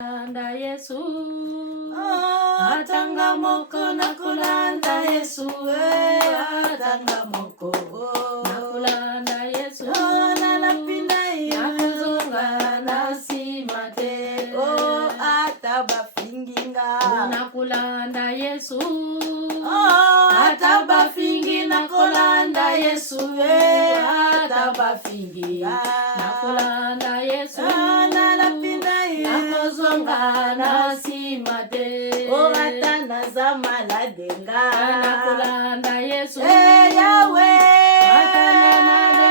Kulanda Yesu, Atanga moko na kulanda Yesu, atanga moko na kulanda Yesu, na lapina na kuzonga na simate, ataba finginga na kulanda Yesu, ataba fingi na kulanda Yesu, ataba fingi na kulanda Yesu, na lapina na kuzonga na simate, atana za maladenga na kulanda Yesu, Yahweh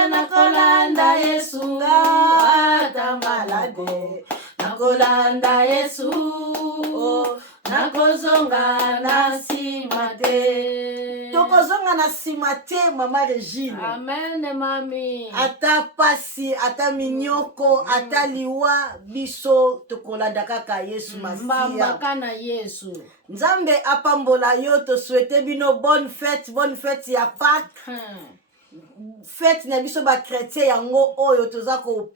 na kulanda Yesu, atamalade nakulanda Yesu, nakozonga na simate. tokozonga na sima te mama Regine. Amen mami. Ata pasi, ata minyoko, ata liwa biso tokolanda kaka Yesu Masia. Mbambaka na Yesu. Nzambe apambola yo to souhaite bino bonne fête ya Pâques. Fête na biso ba chrétien yango oyo toza ko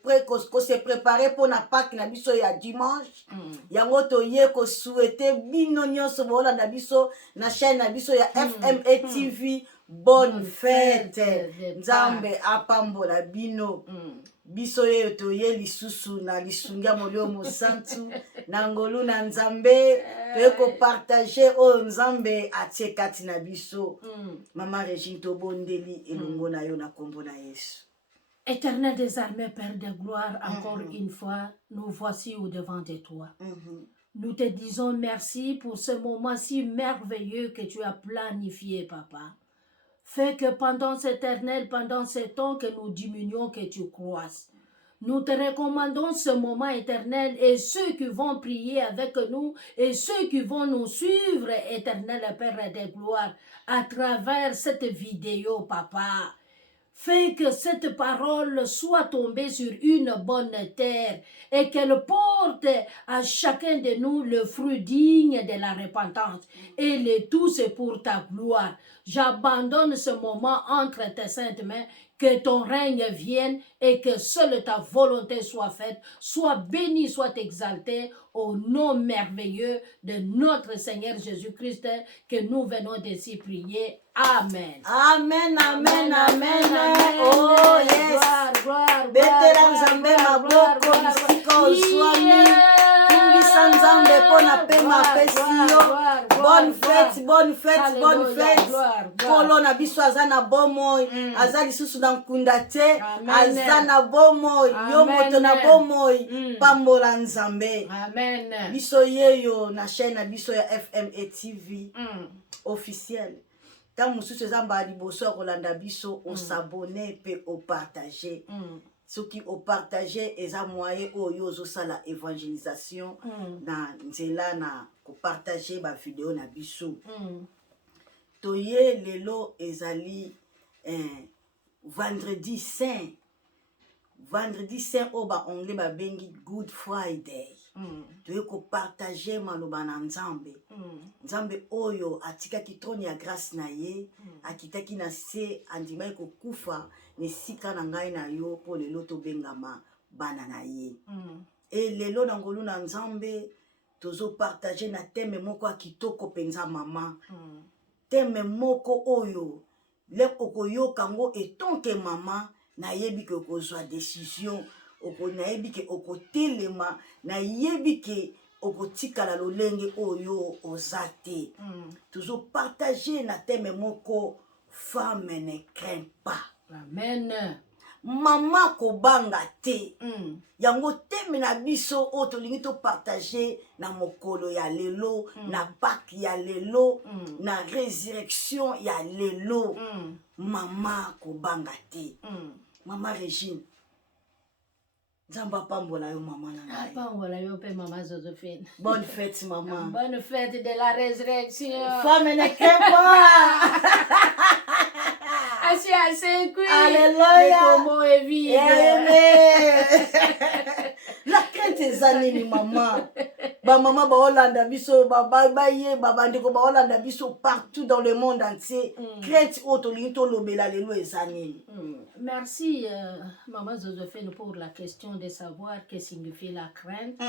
se préparer pour na Pâques na biso ya dimanche. Yango to ye ko souhaiter bino nyonso bolanda biso na chaîne na biso ya FMA TV. Bonne fête. Nzambe apambola bino. Biso ye to ye lisusu na lisungia molio mosantu na ngolu na Nzambe to ko partager o Nzambe atie kati na biso. Mama Regine to bondeli elongo na yo na kombo na Yesu. Éternel des armées, Père de gloire, encore une fois, nous voici au devant de toi. Nous te disons merci pour ce moment si merveilleux que tu as planifié, Papa. Fais que pendant ce temps que nous diminuons, que tu croisses. Nous te recommandons ce moment éternel et ceux qui vont prier avec nous et ceux qui vont nous suivre, éternel Père de gloire, à travers cette vidéo, Papa. Fais que cette parole soit tombée sur une bonne terre et qu'elle porte à chacun de nous le fruit digne de la repentance. Et le tout, c'est pour ta gloire. J'abandonne ce moment entre tes saintes mains, que ton règne vienne et que seule ta volonté soit faite, soit bénie, soit exaltée au nom merveilleux de notre Seigneur Jésus-Christ que nous venons d'ici prier. Amen. Amen, amen, amen. Oh yes. Gloire, Betela Nzambe maboko bisika oswami. Kumbisa Nzambe pona pema pesio. Bonne fête. Kolo na biso aza na bomoi, aza lisusu na nkunda te, aza na bomoi, yo moto na bomoi, pambola Nzambe. Amen. Biso yeyo na chaîne na biso ya FMA TV officiel. Tant mosusu eza mbala liboso ya kolanda biso, on s'abonne pe o partager. Soki o partager eza moyen oyo ozosala évangélisation na nzela na ko partager ba vidéo na biso. Toye lelo ezali vendredi saint o ba anglais ba bengi Good Friday. Toye ko partager maloba na Nzambe. Nzambe oyo atikaki trône ya grâce na ye, akitaki na se andimai ko kufa ne sika na ngai na yo po lelo to bengama bana na ye. Et lelo na ngolu na Nzambe tozo partager na thème moko akitoko penza mama. Thème moko oyo le okoyoka ngo etonke mama na yebi ke okozwa décision, na yebi ke okotelema, na yebi ke okotikala lolenge oyo ozate. Toujours partager na thème moko femme ne craint pas. Amen. Mama kobanga te. Yango thème na biso o tolingi to partager na mokolo ya lelo, na Pâques ya lelo, na résurrection ya lelo. Mama kobanga te. Mama Regine. Nzamba pambola yo mama na ngai. Pambola yo pe mama Josephine. Bonne fête maman. Bonne fête de la résurrection. Femme ne craint pas. Assis à 5 couilles. Alléluia. Le tombeau est vide. La crainte est zanini maman. maman baolanda biso baye babandeko baolanda biso partout dans le monde entier crainte oyo tolingi tolobela lelo eza nini? Merci maman Joséphine pour la question de savoir que signifie la crainte.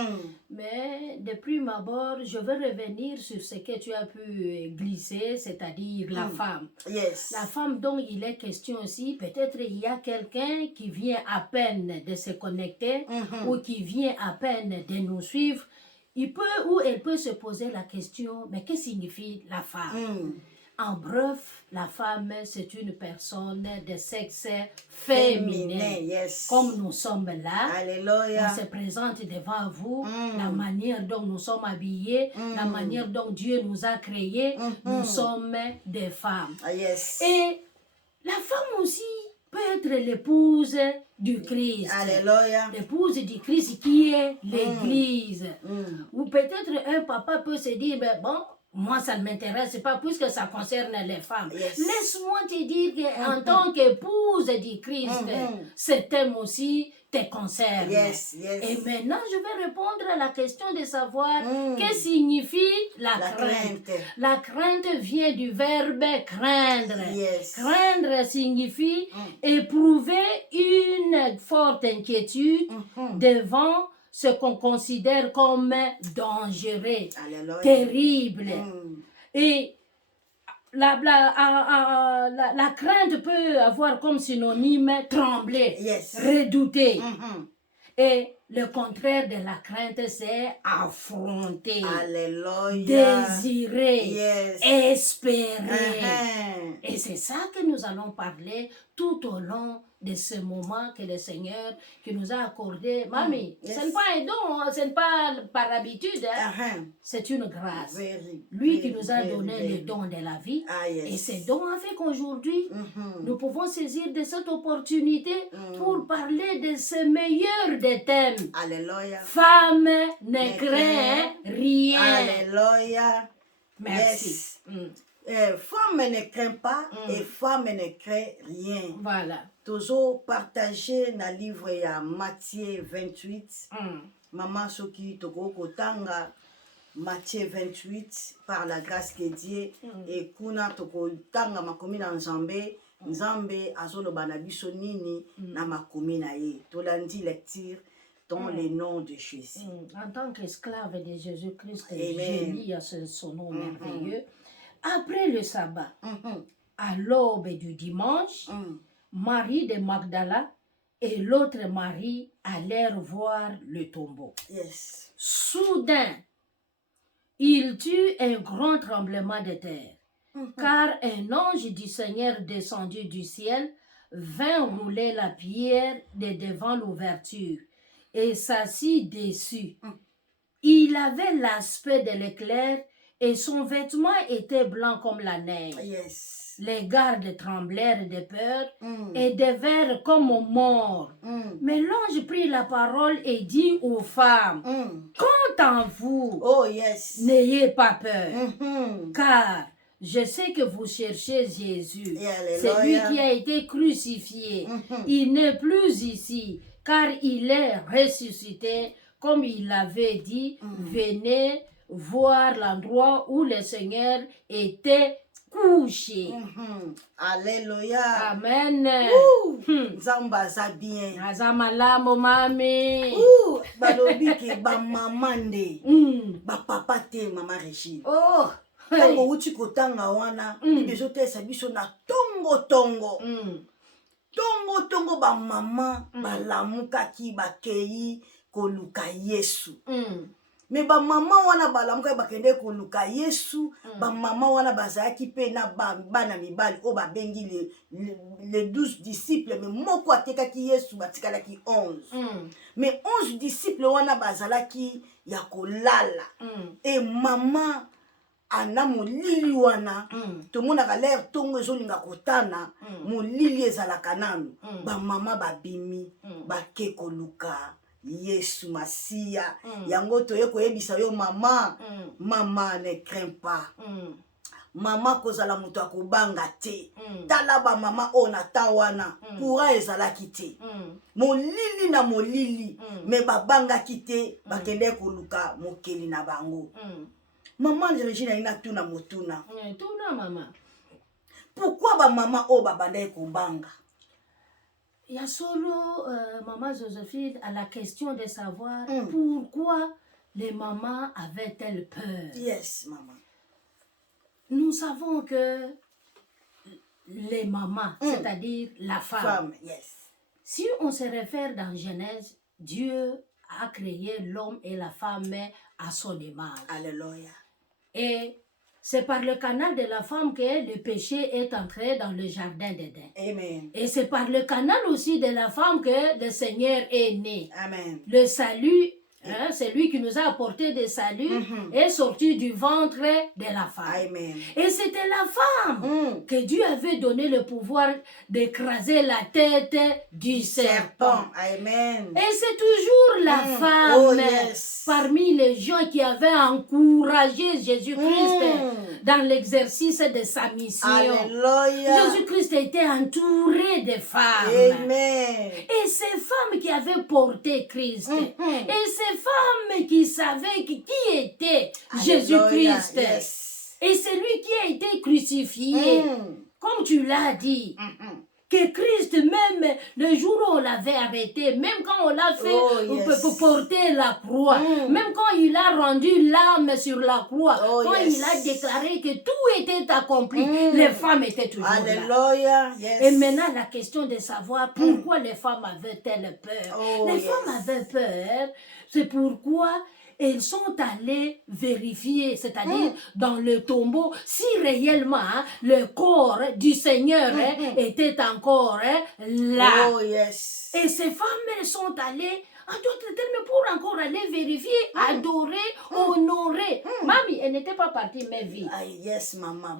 Mais de prime abord, je veux revenir sur ce que tu as pu glisser, c'est-à-dire la femme. Yes. La femme dont il est question aussi, peut-être il y a quelqu'un qui vient à peine de se connecter ou qui vient à peine de nous suivre. Il peut ou elle peut se poser la question, mais que signifie la femme? En bref, la femme, c'est une personne de sexe féminin. Yes. Comme nous sommes là, Alléluia. on se présente devant vous, la manière dont nous sommes habillés, la manière dont Dieu nous a créés, nous sommes des femmes. Yes. Et la femme aussi peut être l'épouse du Christ. Alléluia. L'épouse du Christ qui est l'Église. Ou peut-être un papa peut se dire, ben bon, moi, ça ne m'intéresse pas puisque ça concerne les femmes. Yes. Laisse-moi te dire qu'en tant qu'épouse du Christ, ce thème aussi te concerne. Yes, yes. Et maintenant, je vais répondre à la question de savoir que signifie la crainte. La crainte vient du verbe craindre. Yes. Craindre signifie éprouver une forte inquiétude devant ce qu'on considère comme dangereux, terrible. Et la crainte peut avoir comme synonyme trembler, redouter. Et le contraire de la crainte, c'est affronter, désirer, espérer. Et c'est ça que nous allons parler tout au long de ce moment que le Seigneur qui nous a accordé. Mamie, ce n'est pas un don, ce n'est pas par habitude, c'est une grâce. Lui qui nous a donné le don de la vie. Et ce don a fait qu'aujourd'hui, nous pouvons saisir de cette opportunité pour parler de ce meilleur des thèmes. Alléluia. Femme ne craint rien. Alléluia. Merci. Femme ne craint pas et femme ne craint rien. Voilà. Toujours partager dans le livre ya Matthieu 28. Maman soki toko kotanga Matthieu 28 par la grâce de Dieu et kuna toko tanga makomi na Nzambe. Nzambe azoloba na biso nini na makomi na ye. Tolandi lecture dans le nom de Jésus. En tant qu'esclave de Jésus-Christ, je lis à son nom merveilleux. Après le sabbat, à l'aube du dimanche, Marie de Magdala et l'autre Marie allèrent voir le tombeau. Soudain, il eut un grand tremblement de terre, car un ange du Seigneur descendu du ciel vint rouler la pierre de devant l'ouverture et s'assit dessus. Il avait l'aspect de l'éclair et son vêtement était blanc comme la neige. Les gardes tremblèrent de peur et devinrent comme morts. Mais l'ange prit la parole et dit aux femmes, quant à vous, n'ayez pas peur, car je sais que vous cherchez Jésus, celui qui a été crucifié. Il n'est plus ici, car il est ressuscité, comme il l'avait dit. Venez voir l'endroit où le Seigneur était couché. Alléluia. Amen. Zamba za bien. Azamalamo mami. Balobi ke ba mamande. Ba papa te mama Régine. Tango uti kotanga wana, bibezo te sabiso na tongo tongo. Tongo ba mama balamuka ki bakei koluka Yesu. Mais ba mama wana balamuka bakende koluka Yesu, ba mama wana bazaki pe na bana mibali o ba bengi les 12 disciples, mais moko atekaki Yesu batikalaki 11. Mais 11 disciples wana bazalaki ya kolala. Et mama ana molili wana tomonaka l'air tongo ezolinga kotana molili ezalaka nanu ba mama babimi bake koluka Yesu Masia. Yango toye koyebisa yo mama, mama ne crains pas. mama kozala moto akobanga te tala bamama oyo na temps wana courant ezalaki te molili na molili me babangaki te bakende koluka mokeli na bango mama Regine ina tuna motuna tuna mama pourquoi bamama oyo babandaki kobanga ya solo maman Joséphine à la question de savoir pourquoi les mamans avaient-elles peur. Yes, maman. Nous savons que les mamans, c'est-à-dire la femme, yes. Si on se réfère dans Genèse, Dieu a créé l'homme et la femme à son image. Alléluia. Et c'est par le canal de la femme que le péché est entré dans le jardin d'Éden. Amen. Et c'est par le canal aussi de la femme que le Seigneur est né. Amen. Le salut, c'est lui qui nous a apporté des saluts, est sorti du ventre de la femme. Amen. Et c'était la femme que Dieu avait donné le pouvoir d'écraser la tête du serpent. Amen. Et c'est toujours la femme parmi les gens qui avaient encouragé Jésus-Christ dans l'exercice de sa mission. Alléluia. Jésus-Christ était entouré de femmes. Amen. Et ces femmes qui avaient porté Christ. Et ces femmes qui savaient qui était Jésus-Christ. Yes. Et c'est lui qui a été crucifié. Comme tu l'as dit. Que Christ, même le jour où on l'avait arrêté, même quand on l'a fait pour porter la croix, même quand il a rendu l'âme sur la croix, quand il a déclaré que tout était accompli, les femmes étaient toujours là. Yes. Et maintenant, la question de savoir pourquoi les femmes avaient-elles peur. Les femmes avaient peur, c'est pourquoi elles sont allées vérifier, c'est-à-dire dans le tombeau, si réellement le corps du Seigneur était encore là. Et ces femmes, elles sont allées, en d'autres termes, pour encore aller vérifier, adorer, honorer. Mamie, elle n'était pas partie, mais vie. Yes, maman.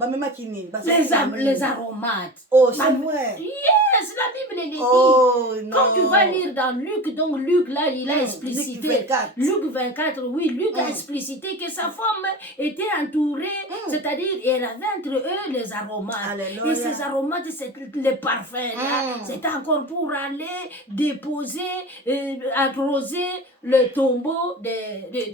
Les aromates. Oh, c'est vrai. Yes, la Bible le dit. Quand tu vas lire dans Luc, donc Luc, là, il a explicité. Luc 24, oui, Luc a explicité que sa femme était entourée, c'est-à-dire, elle avait entre eux les aromates. Alléluia. Et ces aromates, c'est les parfums, là. C'était encore pour aller déposer, arroser le tombeau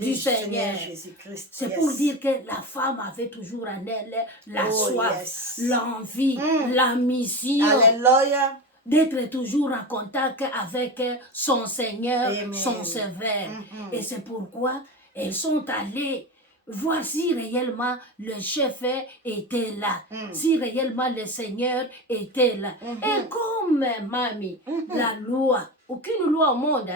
du Seigneur. Jésus-Christ. C'est pour dire que la femme avait toujours en elle la soif, l'envie, la mission. Alléluia. D'être toujours en contact avec son Seigneur, son Sauveur. Et c'est pourquoi elles sont allées voir si réellement le chef était là, si réellement le Seigneur était là. Et comme, mamie, la loi, aucune loi au monde,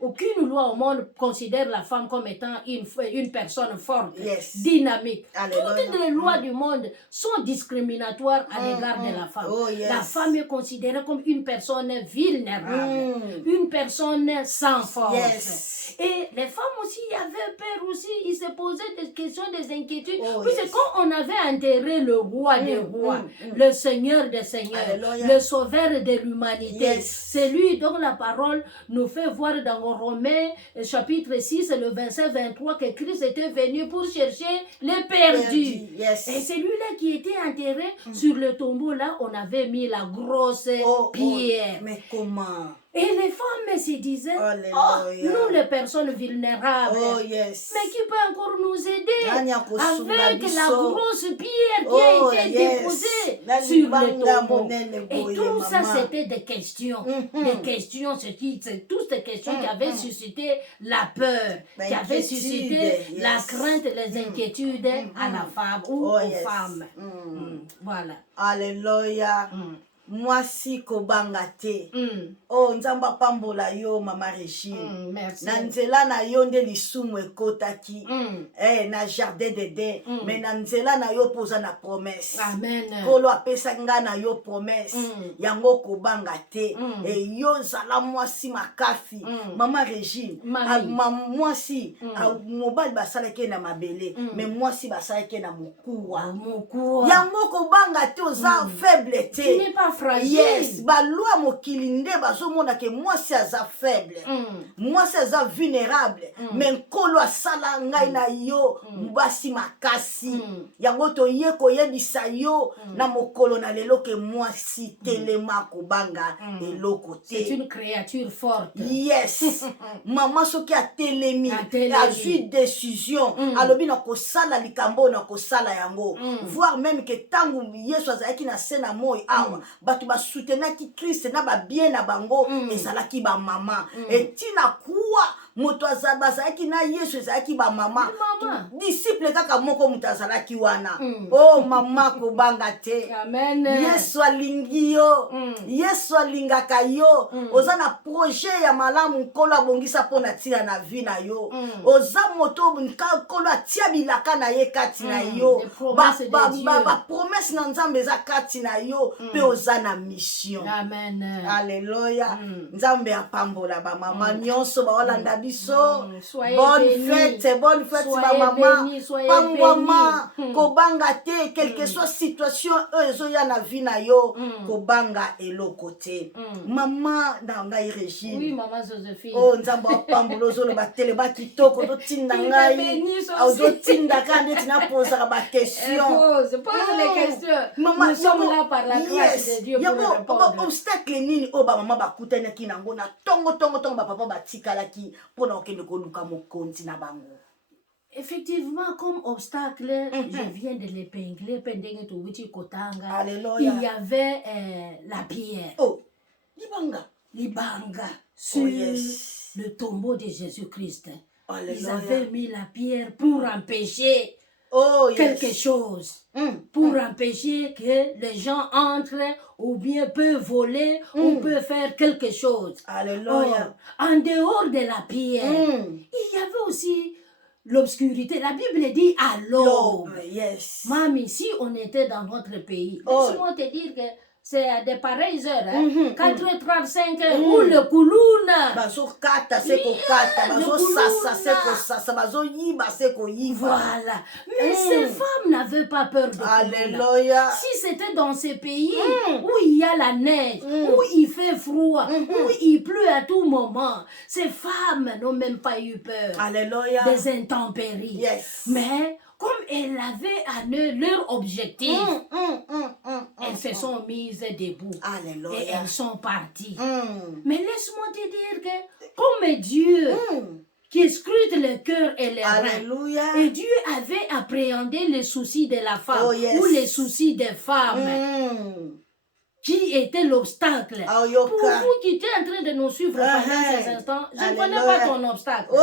aucune loi au monde considère la femme comme étant une personne forte, dynamique. Toutes les lois du monde sont discriminatoires à l'égard de la femme. La femme est considérée comme une personne vulnérable, une personne sans force. Et les femmes aussi avaient peur aussi, ils se posaient des questions, des inquiétudes. Puisque quand on avait enterré le roi des rois, le Seigneur des seigneurs, le sauveur de l'humanité, c'est lui dont la parole nous fait voir dans Romains chapitre 6, le verset 23, que Christ était venu pour chercher les perdus. Et c'est lui-là qui était enterré sur le tombeau. Là, on avait mis la grosse pierre. Mais comment? Et les femmes se disaient, nous les personnes vulnérables, mais qui peut encore nous aider avec la grosse pierre qui a été déposée sur le tombeau. Et tout ça, c'était des questions. Des questions, toutes ces questions qui avaient suscité la peur, qui avaient suscité la crainte, les inquiétudes à la femme ou aux femmes. Voilà. Alléluia. Mwasi kobanga te. Oh, nzamba pambola yo mama Regine. Na nzela na yo nde lisumu ekotaki. Na jardin d'Éden. Mais na nzela na yo poza na promesse. Amen. Kolo apesa nga na yo promesse. Yango kobanga te. Et yo zala mwasi makafi. Mama Regine. Mwasi. Mobali basalaki na mabele. Mais mwasi basalaki na mokuwa. Yango kobanga te oza faible te. Tu n'es pas fragile. Yes, balwa mokili nde bazomona ke mwasi aza faible. Mwasi aza vulnérable. Mais nkolo asala ngai na yo mbasi makasi. Yango toye koyebisa yo na mokolo na lelo ke mwasi telema kobanga eloko te. C'est une créature forte. Yes. Maman soki a telemi, a vu décision, alobi na kosala likambo na kosala yango. Voire même que tangu Yesu azalaki na sena moi awa, batu ba soutenaki Christ na ba bien na bango, ezalaki ba mama. Et tina kuwa moto azalaki na Yesu ezalaki ba mama. Disciple kaka moko moto azalaki wana. Oh mama kobanga te. Amen. Yesu alingi yo. Yesu alingaka yo. Oza na projet ya malamu nkolo abongisa pona tia na vie na yo. Oza moto nkolo atia bilaka na ye kati na yo. Ba promesse na Nzambe eza kati na yo pe oza na mission. Amen. Alléluia. Nzambe apambola ba mama nyonso ba olanda biso. Bonne fête ba mama. Pangwama kobanga te quelque soit situation ezoya na vie na yo kobanga eloko te. Mama na ngai Régine. Oui, maman Joséphine. Oh Nzambe apambola ozolo ba teleba kitoko to tinda ngai. Ozo tinda kandi tina poser ba question. Pose les questions. Maman, nous sommes là par la grâce de Dieu pour répondre. Obstacle nini o ba mama bakutanaki nango na tongo ba papa batikalaki pona okende koluka mokonzi na bango. Effectivement, comme obstacle, je viens de l'épingler pendant tout wuti kotanga. Alléluia. Il y avait la pierre. Oh, Libanga sur le tombeau de Jésus-Christ. Ils avaient mis la pierre pour empêcher quelque chose. Pour empêcher que les gens entrent ou bien peuvent voler ou peuvent faire quelque chose. Alléluia. En dehors de la pierre, il y avait aussi l'obscurité. La Bible dit à l'aube. Yes. Mamie, si on était dans notre pays, laisse-moi te dire que c'est à de pareilles heures, 4h35, où le koulouna. Bazo kata seko kata, bazo sasa seko sasa, bazo yiba seko yiba. Voilà. Mais ces femmes n'avaient pas peur de Alléluia. Si c'était dans ces pays où il y a la neige, où il fait froid, où il pleut à tout moment, ces femmes n'ont même pas eu peur. Alléluia. Des intempéries. Yes. Mais comme elles avaient à leur objectif, elles se sont mises debout. Alléluia. Et elles sont parties. Mais laisse-moi te dire que comme Dieu qui scrute le cœur et les reins, et Dieu avait appréhendé les soucis de la femme ou les soucis des femmes. Qui était l'obstacle? Pour vous qui êtes en train de nous suivre pendant ces instants, je ne connais pas ton obstacle.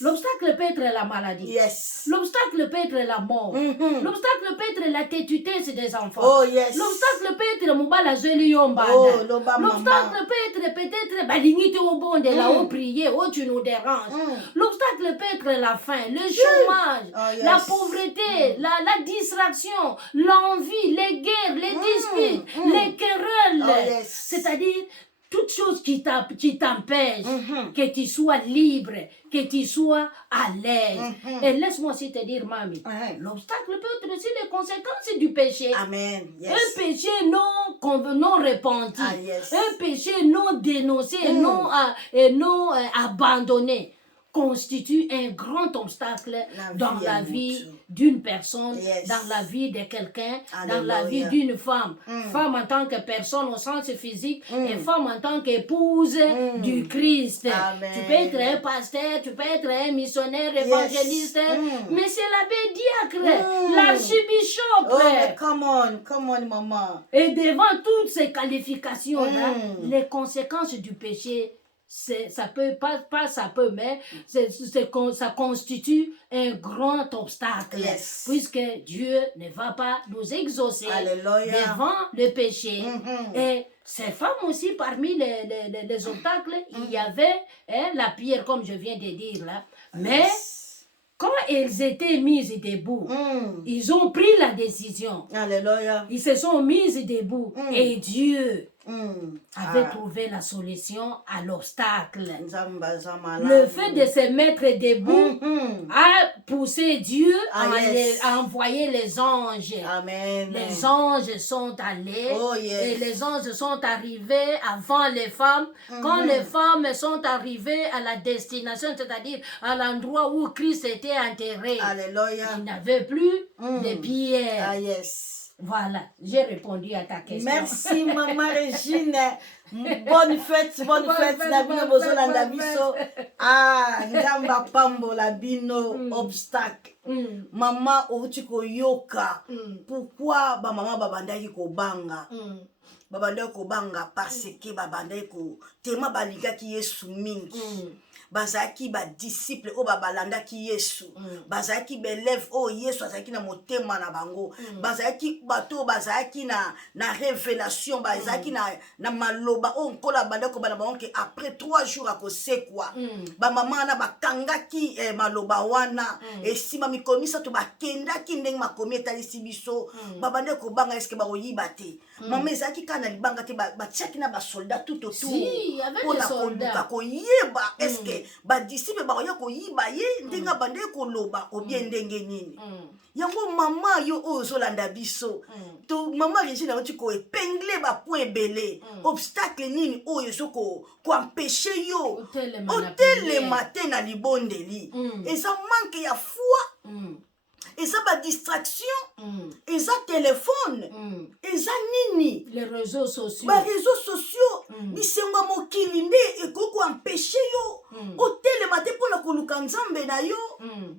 L'obstacle peut être la maladie. L'obstacle peut être la mort. L'obstacle peut être la tétutesse des enfants. L'obstacle peut être Mubala Zeliombada. L'obstacle peut être peut-être Balinite au bon de là où prier, où tu nous déranges. L'obstacle peut être la faim, le chômage, la pauvreté, la distraction, l'envie, les guerres, les disputes, les querelles. C'est-à-dire toute chose qui t'empêche que tu sois libre, que tu sois à l'aise. Et laisse-moi aussi te dire, mamie, l'obstacle peut être aussi les conséquences du péché. Amen. Yes. Un péché non repenti, un péché non dénoncé, non abandonné constitue un grand obstacle dans la vie d'une personne, dans la vie de quelqu'un, dans la vie d'une femme. Femme en tant que personne au sens physique et femme en tant qu'épouse du Christ. Amen. Tu peux être un pasteur, tu peux être un missionnaire, évangéliste, mais c'est l'abbé diacre, l'archibishop. Oh, come on, maman. Et devant toutes ces qualifications-là, les conséquences du péché, ça peut, mais ça constitue un grand obstacle. Puisque Dieu ne va pas nous exaucer devant le péché. Et ces femmes aussi, parmi les obstacles, il y avait la pierre, comme je viens de dire là. Mais quand elles étaient mises debout, ils ont pris la décision. Alléluia. Ils se sont mises debout. Et Dieu avait trouvé la solution à l'obstacle. Le fait de se mettre debout a poussé Dieu yes. à envoyer les anges. Amen. Les anges sont allés et les anges sont arrivés avant les femmes. Quand les femmes sont arrivées à la destination, c'est-à-dire à l'endroit où Christ était enterré, Alléluia. il n'avait plus de pierres. Ah yes. Voilà, j'ai répondu à ta question. Merci maman Régine. Bonne fête, bonne fête. Nabino bozolanda biso. Ah, ngamba pambo la bino obstacle. Maman outi ko yoka. Pourquoi ba maman babandaki ko banga? Babandaki ko banga parce que babandaki ko tema balingaki Yesu mingi. Bazaki ba disciple o babalandaki Yesu. Bazaki belève o Yesu azaki na motema na bango. Bazaki bato bazaki na révélation, bazaki na maloba o nkola bandako bana bango ke après 3 jours akosekwa. Ba mama na bakangaki maloba wana et sima mikomisa to bakendaki ndenge makomi etalisi biso. Babandeko banga eske ba oyiba te. Mama ezaki kana libanga te ba tiaki na ba soldat tout autour. Si, avec les soldats. Ko yeba eske ba disciple ba koya ko yiba ye ndenga bande ko loba o bien ndenge nini. Yango mama yo ozolanda biso. To mama Regine oti ko épingler ba point belé. Obstacle nini oyo soko ko empêcher yo. Hôtel matin na libondeli. Et ça manque ya foi. Et ça ba distraction. Et ça téléphone. Et ça nini. Les réseaux sociaux. Ba réseaux sociaux. Bisenga mokili nde ekoko empêcher yo. Hôtel matin pona koluka nzambe na yo.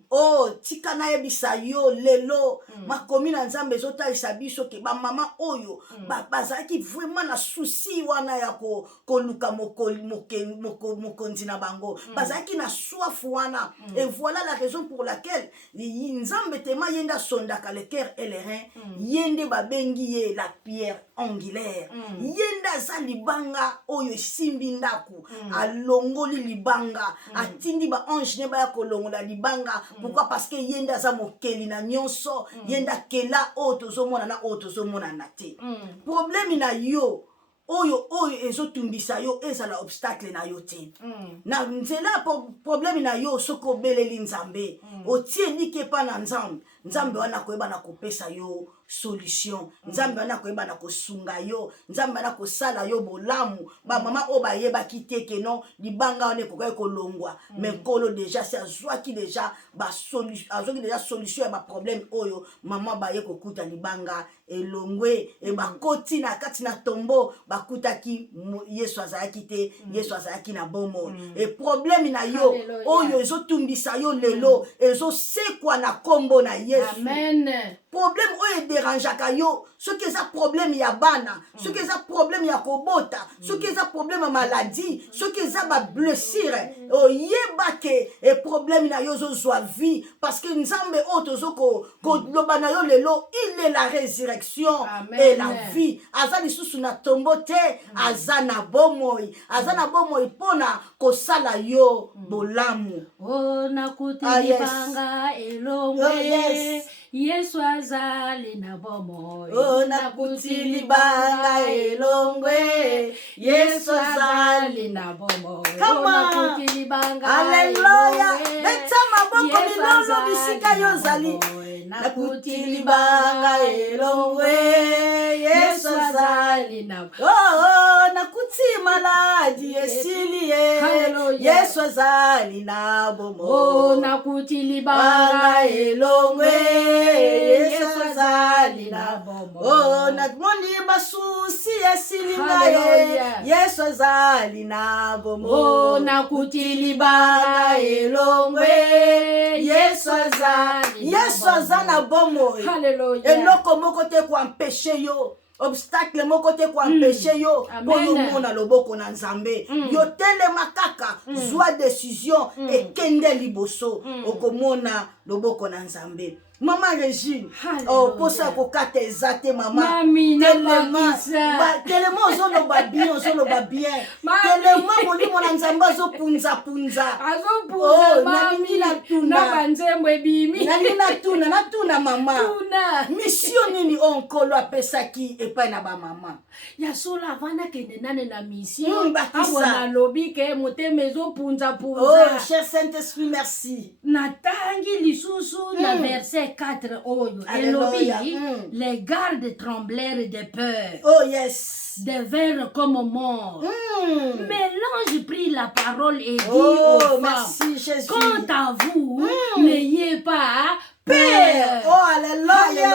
Oh, tika na yebisa yo lelo. Makomi na nzambe ezotalisa biso ke ba mama oyo bazaki vraiment na souci wana ya koluka mokonzi na bango. Bazaki na soif wana. Et voilà la raison pour laquelle nzambe tema yenda sondaka le cœur et les reins. Yende babengi ye la pierre angulaire. Yenda za libanga oyo simbi ndaku. Alongoli libanga. Atindi ba ange ne ba ya kolongola libanga. Pourquoi? Parce que yenda za mokeli na nyonso. Yenda kela otozomona na otozomona na te. Problème na yo. Oyo ezotumbisa yo ezala obstacle na yo te. Na nzela problème na yo soko beleli nzambe. Otie nike pa na nzambe. Nzambe wana koyeba na kopesa yo solution. Nzambe wana koyeba na kosunga yo. Nzambe wana kosala yo bolamu. Ba mama o ba yeba kiteke non libanga wana kokoy kolongwa. Mais kolo déjà c'est azwaki déjà ba solution, azwaki déjà solution ya ba problème oyo mama ba ye kokuta libanga elongwe e ba koti na kati na tombo bakutaki Yesu azalaki te, Yesu azalaki na bomo. Et problème na yo oyo ezotumbisa yo lelo ezosekwa na kombo na Yesu. Amen. Problème oyo dérangeaka yo, ce que ça problème ya bana, ce que ça problème ya kobota, ce que ça problème ya maladie, ce que ça ba blessure, oyeba ke e problème na yo zo zwa vie parce que nzambe otozo ko loba na yo lelo, il est la résurrection. Amen. Et la vie. Aza lisusu na tombo te, aza na bomoi, aza na bomoi pona kosala yo bolamu. Oh nakuti banga elongwe. Yesu azali na bomoi. Oh nakuti libanga elongwe. Yesu azali na bomoi. Oh nakuti libanga. Hallelujah. Beta maboko milolo bisika yo zali. Nakuti libanga elongwe. Yesu azali na bomoi. Oh nakuti maladi esilie. Yesu azali na bomoi. Oh nakuti libanga elongwe. Yesu azali na bomo. Oh nakmoni basusi esilinga ye. Yesu azali na bomo. Oh nakuti libanga elongwe. Yesu azali. Yesu azali na bomo. Hallelujah. Eloko moko te ko empêcher yo. Obstacle moko te ko empêcher yo po yo mona loboko na nzambe. Yo telema kaka zwa décision et kende liboso okomona loboko na nzambe. Maman Régine, oh, posa kokate ezate maman. Telema ozolo babien, ozolo babien. Telema molimo na nzamba zo punza. Oh, nalingi na tuna. Na banzembo ebimi. Nalingi na tuna mama. Tuna. Mission nini onkolo apesaki epai na ba mama. Ya sola vana kende nane na mission. Abona lobike motema ezo punza. Oh, cher Saint-Esprit, merci. Natangi lisusu na verset 4 oyo elobi les gardes tremblèrent de peur. Oh yes. Devinrent comme morts. Mais l'ange prit la parole et dit aux femmes, merci Jésus. Quant à vous, n'ayez pas peur. Oh alléluia.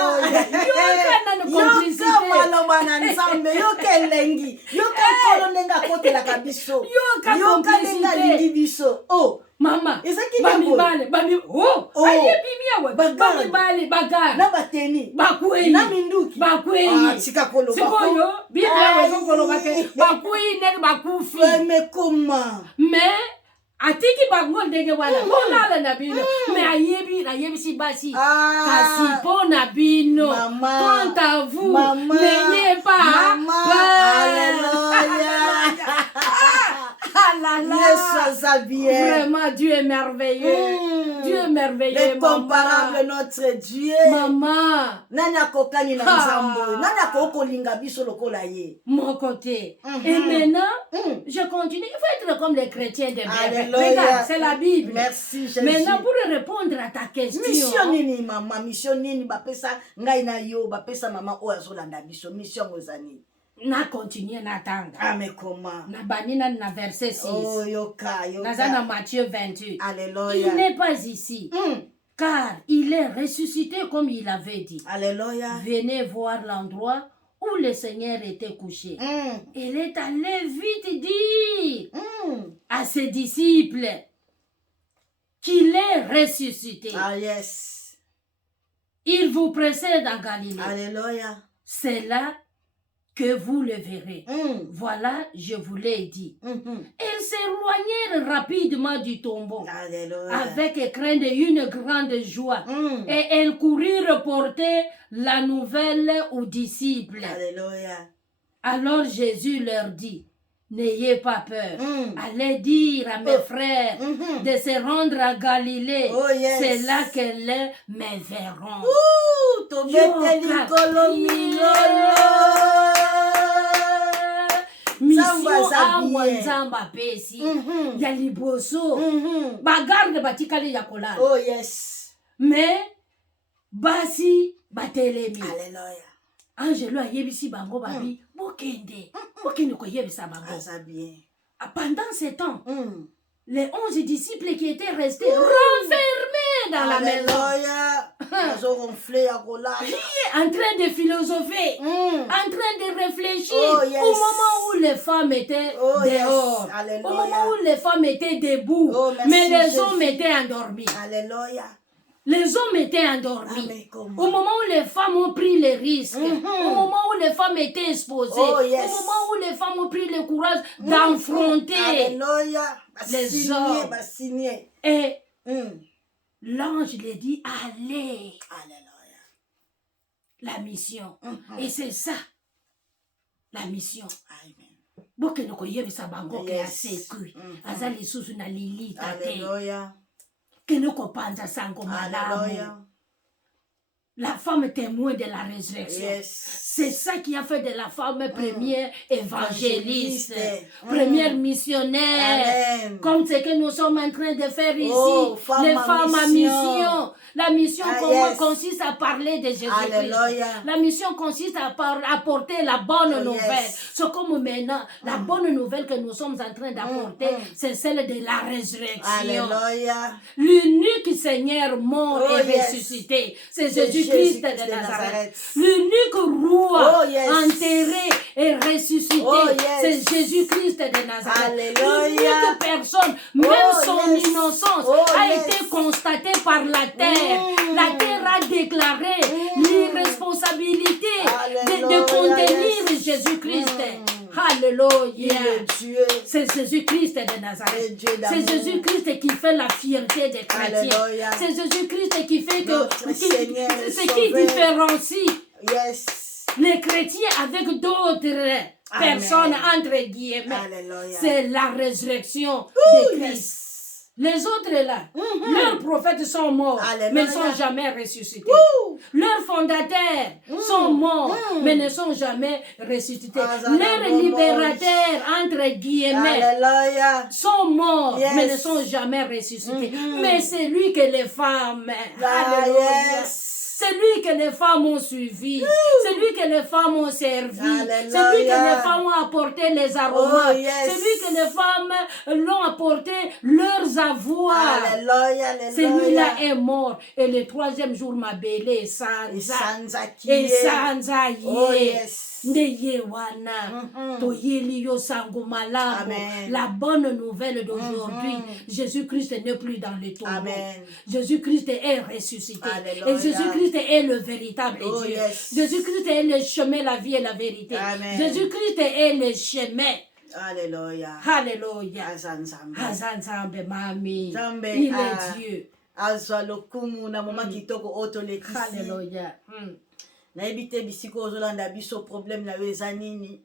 Yoka maloba na nzambe, yoka elengi, yoka kolonenga kotelaka biso, yoka lenga lingi biso. Oh mama, ezaki bamibale, bamibale, bagar, na bateni, bakweni, na minduki, bakweni, tika koloba. Sikoyo, biblia wazo koloba ke, bakweni ne bakufi. Mais comment? Mais atiki bango ndenge wana bonala na bino mais ayebi si basi kasi pona bino quant à vous n'ayez pas vraiment Dieu est merveilleux. Dieu est merveilleux. Incomparable notre Dieu. Maman. Nani akokani na nzambo. Nani akokolinga biso lokola ye. Mon côté. Et maintenant, je continue. Il faut être comme les chrétiens de Bible. Regarde, c'est la Bible. Merci Jésus. Maintenant, pour répondre à ta question. Mission nini maman, mission nini bapesa ngai na yo, bapesa maman oyo azolanda biso, mission ozani. Na continuer na tanga. Ah mais comment? Na banina na verset 6. Oh yoka. Na Matthieu 28. Alléluia. Il n'est pas ici. Car il est ressuscité comme il avait dit. Alléluia. Venez voir l'endroit où le Seigneur était couché. Il est allé vite dire à ses disciples qu'il est ressuscité. Ah yes. Il vous précède en Galilée. Alléluia. C'est là que vous le verrez. Voilà, je vous l'ai dit. Ils s'éloignèrent rapidement du tombeau. Alléluia. Avec crainte et une grande joie. Et elles courirent porter la nouvelle aux disciples. Alléluia. Alors Jésus leur dit, n'ayez pas peur. Allez dire à mes frères de se rendre à Galilée. Oh, yes. C'est là qu'elles me verront. Mission awa nzamba pesi ya liboso bagarde batikali ya kolala. Oh yes. Mais basi batelemi. Alléluia. Angelo ayebisi bango babi bokende ko yebisa bango. Ça bien. Pendant ce temps, les 11 disciples qui étaient restés renfermés dans la maison, en train de philosopher, en train de réfléchir, au moment où les femmes étaient dehors, au moment où les femmes étaient debout, mais les hommes étaient endormis. Alléluia. Les hommes étaient endormis. Au moment où les femmes ont pris les risques, au moment où les femmes étaient exposées, au moment où les femmes ont pris le courage d'affronter les hommes. Et l'ange les dit, allez. Alléluia. La mission. Et c'est ça, la mission. Amen. Bokeno koyebisa bango ke aseku. Azali susu na lili tate. Alléluia. Kenoko panza sango malamu. La femme témoin de la résurrection. C'est ça qui a fait de la femme première évangéliste, première missionnaire. Amen. Comme ce que nous sommes en train de faire ici. Les femmes à mission. La mission consiste à parler de Jésus-Christ. La mission consiste à apporter la bonne nouvelle. C'est comme maintenant, la bonne nouvelle que nous sommes en train d'apporter, c'est celle de la résurrection. L'unique Seigneur mort et ressuscité, c'est Jésus-Christ de Nazareth. L'unique roi enterré et ressuscité, c'est Jésus-Christ de Nazareth. L'unique personne, même son innocence, a été constatée par la terre. La terre a déclaré l'irresponsabilité de contenir Jésus-Christ. Alléluia. C'est Jésus-Christ de Nazareth. C'est Jésus-Christ qui fait la fierté des chrétiens. C'est Jésus-Christ qui fait que ce qui différencie les chrétiens avec d'autres personnes, entre guillemets. C'est la résurrection de Christ. Les autres là, leurs prophètes sont morts, Alléluia. mais ne sont jamais ressuscités. Leurs fondateurs sont morts, mais ne sont jamais ressuscités. Leurs libérateurs, entre guillemets, Alléluia. sont morts, Yes. mais ne sont jamais ressuscités. Mais c'est lui que les femmes, Ah, alléluia. yes. C'est lui que les femmes ont suivi. C'est lui que les femmes ont servi. Alléluia. C'est lui que les femmes ont apporté les aromates. Oh, yes. C'est lui que les femmes l'ont apporté leurs avoirs. Alléluia, alléluia. Celui-là est mort. Et le troisième jour, ma belle est Et sans. Sanza qui Et est. sans Oh, yes. Ndeye wana toyeli yo sango malamu. Amen. La bonne nouvelle d'aujourd'hui, Jésus-Christ n'est plus dans le tombeau. Amen. Jésus-Christ est ressuscité. Alléluia. Et Jésus-Christ est le véritable Oh, Dieu. yes. Jésus-Christ est le chemin, la vie et la vérité. Amen. Jésus-Christ est le chemin. Alléluia. Alléluia. Azanzambe. Hazanzambe mami. Nzambe, Il est Dieu. azwa lokumu na moma kitoko otolekisi. Alléluia. nayebi te bisika ozolanda biso problème na yo eza nini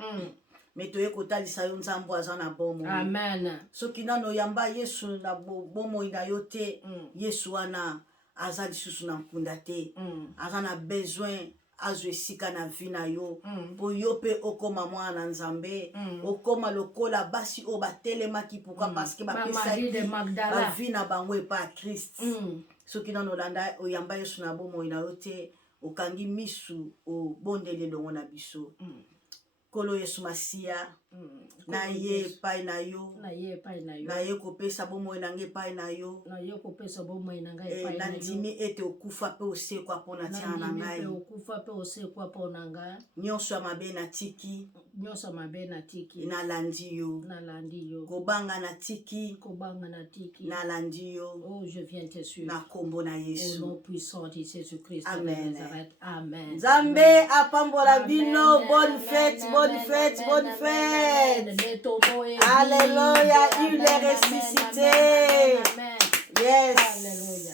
me toye kotalisa yo nzambe aza na bomoi. Amen. soki nano oyamba yesu na bomoi na yo te yesu wana aza lisusu na nkunda te aza na besoin azwa esika na vi na yo mpo yo mpe okoma mwana na nzambe okoma lokola basi oyo batelemaki pourkui parceke bapesaki bavi na bango epa ya krist. soki nano olanda oyamba yesu na bomoi na yo te okangi misu obondeli elongo na biso. Kolo Yesu Masiya na ye epai na yo na ye kopesa bomoi na ngai epai na yo nandimi ete okufa mpe osekwa mpo na ntina na ngai nyonso ya mabe natiki nalandi yo kobanga natiki nalandi yo na kombo na Yesu. Amen. Nzambe apambola bino. Bonne fête, bonne fête, bonne fête. Alléluia, il est ressuscité.